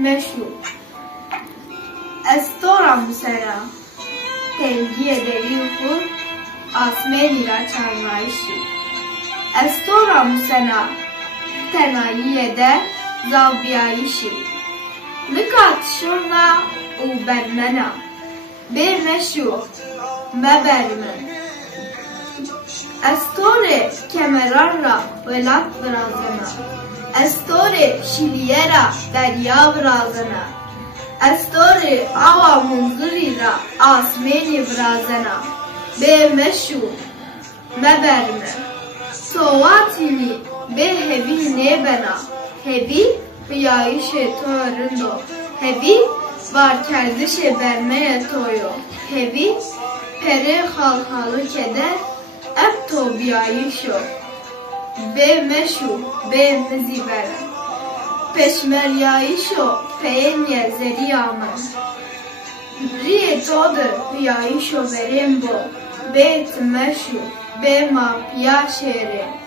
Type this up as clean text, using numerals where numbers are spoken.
meşru. Estoram sera tengiye deli kur asmeni ra çarnayişi. Estoram sena tenayiye de zavbiyayişi. Mikat şurna u bermena be meşru mebermen. Estore kemerarra velat vrazana. Estore şiliyera derya vrazana. Estore ava munzurira asmeni vrazana. Be meşu meberme. Sovatini be hevi nebena. Hevi hıyayişe toyarındo. Hevi var kerdişe bermeye toyo. Hevi pere halhalı keder. Eb to biyayişo. Be meşu be mezibere. Peşmeryayişo peyenye zeriyamen. Riye todur biyayişo verembo. Be meşu be ma piya şehre.